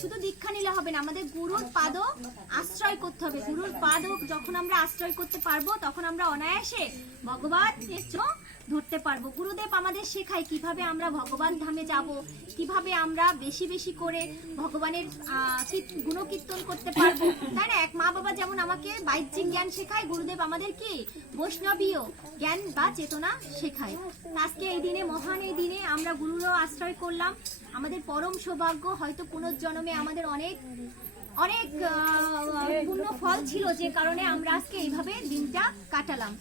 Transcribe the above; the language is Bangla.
শুধু দীক্ষা নিলে হবে না, আমাদের গুরুর পাদ আশ্রয় করতে হবে। গুরুর পাদ যখন আমরা আশ্রয় করতে পারবো তখন আমরা অনায়াসে ভগবানের ধরতে পারবো। গুরুদেব আমাদের শেখায় কিভাবে আমরা ভগবান ধামে যাব, কিভাবে আমরা বেশি বেশি করে ভগবানের গুণকীর্তন করতে পারবো, তাই না? এক মা বাবা যেমন আমাকে বাহ্যিক জ্ঞান শেখায়, গুরুদেব আমাদের কি বৈষ্ণবীয় জ্ঞান বা চেতনা শেখায়। আজকে এই দিনে, মহান এই দিনে আমরা গুরুরও আশ্রয় করলাম। আমাদের পরম সৌভাগ্য, হয়তো পুনর্জন্মে আমাদের অনেক অনেক পুণ্য ফল ছিল, যে কারণে আমরা আজকে এইভাবে দিনটা কাটালাম।